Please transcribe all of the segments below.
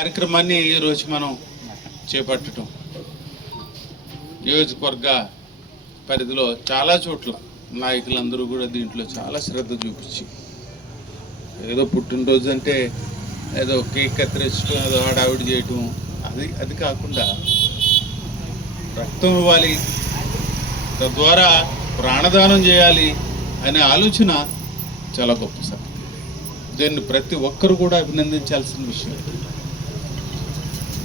కార్యక్రమాన్ని ఈరోజు మనం చేపట్టడం నియోజకవర్గ పరిధిలో చాలా చోట్ల నాయకులందరూ కూడా దీంట్లో చాలా శ్రద్ధ చూపించి ఏదో పుట్టినరోజు అంటే ఏదో కేక్ కత్తిరించడం ఏదో హడావిడి చేయటం అది కాకుండా రక్తం ఇవ్వాలి, తద్వారా ప్రాణదానం చేయాలి అనే ఆలోచన చాలా గొప్ప సార్. దీన్ని ప్రతి ఒక్కరు కూడా అభినందించాల్సిన విషయం.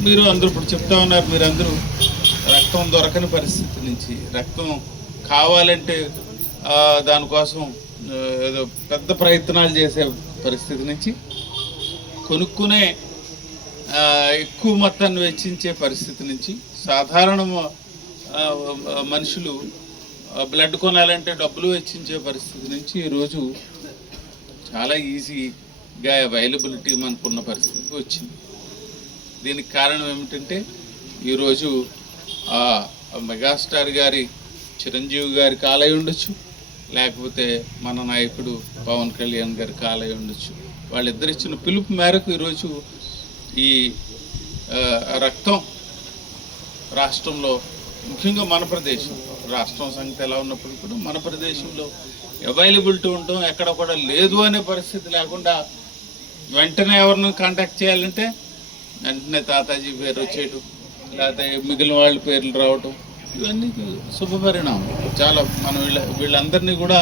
మీరు అందరూ ఇప్పుడు చెప్తా ఉన్నారు, మీరందరూ రక్తం దొరకని పరిస్థితి నుంచి, రక్తం కావాలంటే దానికోసం ఏదో పెద్ద ప్రయత్నాలు చేసే పరిస్థితి నుంచి, కొనుక్కునే ఎక్కువ మొత్తాన్ని వెచ్చించే పరిస్థితి నుంచి, సాధారణ మనుషులు బ్లడ్ కొనాలంటే డబ్బులు వెచ్చించే పరిస్థితి నుంచి ఈరోజు చాలా ఈజీగా అవైలబిలిటీ మనకున్న పరిస్థితికి వచ్చింది. దీనికి కారణం ఏమిటంటే ఈరోజు మెగాస్టార్ గారి చిరంజీవి గారి కాలై ఉండొచ్చు, లేకపోతే మన నాయకుడు పవన్ కళ్యాణ్ గారి కాలై ఉండొచ్చు. వాళ్ళిద్దరు ఇచ్చిన పిలుపు మేరకు ఈరోజు ఈ రక్తం రాష్ట్రంలో, ముఖ్యంగా మన ప్రదేశం, రాష్ట్రం సంగతి ఎలా ఉన్నప్పుడు కూడా మన ప్రదేశంలో అవైలబిలిటీ ఉండటం, ఎక్కడ కూడా లేదు అనే పరిస్థితి లేకుండా వెంటనే ఎవరిని కాంటాక్ట్ చేయాలంటే వెంటనే తాతాజీ పేరు వచ్చేయటం, లేకపోతే మిగిలిన వాళ్ళ పేర్లు రావటం, ఇవన్నీ శుభపరిణామం. చాలా మనం వీళ్ళందరినీ కూడా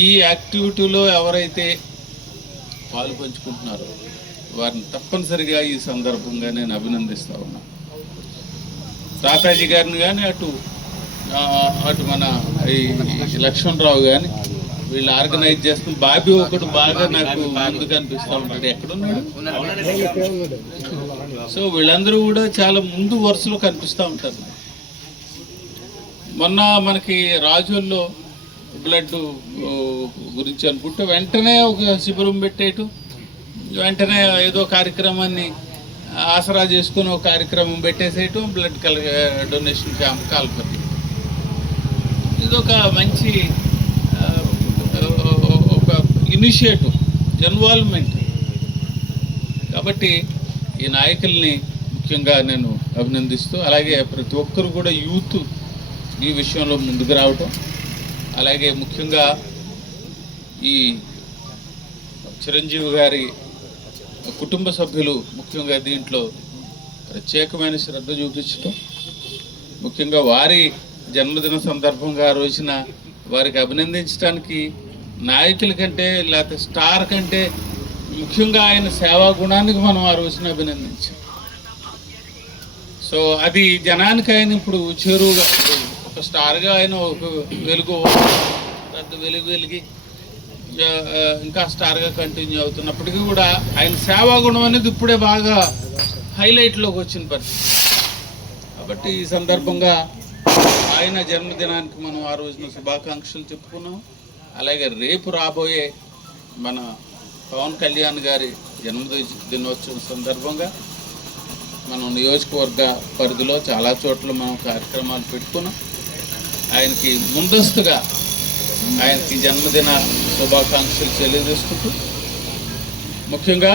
ఈ యాక్టివిటీలో ఎవరైతే పాలు పంచుకుంటున్నారో వారిని తప్పనిసరిగా ఈ సందర్భంగా నేను అభినందిస్తూ ఉన్నాను. తాతాజీ గారిని కానీ అటు మన ఈ లక్ష్మణరావు కానీ వీళ్ళు ఆర్గనైజ్ చేస్తున్న బాబీ ఒకటి బాగా నాకు ముందుకు అనిపిస్తూ ఉంటాడు. ఎక్కడున్నాడు? సో వీళ్ళందరూ కూడా చాలా ముందు వరుసలో కనిపిస్తూ ఉంటారు. మొన్న మనకి రాజుల్లో బ్లడ్ గురించి అనుకుంటే వెంటనే ఒక శిబిరం పెట్టేయటం, వెంటనే ఏదో కార్యక్రమాన్ని ఆసరా చేసుకుని ఒక కార్యక్రమం పెట్టేసేయటం, బ్లడ్ డొనేషన్ క్యాంప్ కాల్పడి, ఇదొక మంచి ఒక ఇనిషియేటివ్, ఇన్వాల్వ్మెంట్. కాబట్టి ఈ నాయకుల్ని ముఖ్యంగా నేను అభినందిస్తూ, అలాగే ప్రతి ఒక్కరు కూడా యూత్ ఈ విషయంలో ముందుకు రావటం, అలాగే ముఖ్యంగా ఈ చిరంజీవి గారి కుటుంబ సభ్యులు ముఖ్యంగా దీంట్లో ప్రత్యేకమైన శ్రద్ధ చూపించటం, ముఖ్యంగా వారి జన్మదిన సందర్భంగా ఆ రోజున వారికి అభినందించడానికి నాయకుల కంటే లేకపోతే స్టార్ కంటే ముఖ్యంగా ఆయన సేవా గుణానికి మనం ఆ రోజున అభినందించాం. సో అది జనానికి ఆయన ఇప్పుడు చేరువుగా ఒక స్టార్గా ఆయన ఒక వెలుగు, పెద్ద వెలిగి ఇంకా స్టార్గా కంటిన్యూ అవుతున్నప్పటికీ కూడా ఆయన సేవా గుణం అనేది ఇప్పుడే బాగా హైలైట్లోకి వచ్చిన పరిస్థితి. కాబట్టి ఈ సందర్భంగా ఆయన జన్మదినానికి మనం ఆ రోజున శుభాకాంక్షలు చెప్పుకున్నాం. అలాగే రేపు రాబోయే మన పవన్ కళ్యాణ్ గారి జన్మదినోత్సవం సందర్భంగా మనం నియోజకవర్గ పరిధిలో చాలా చోట్ల మనం కార్యక్రమాలు పెట్టుకున్నాం. ఆయనకి ముందస్తుగా ఆయనకి జన్మదిన శుభాకాంక్షలు తెలియజేసుకుంటూ ముఖ్యంగా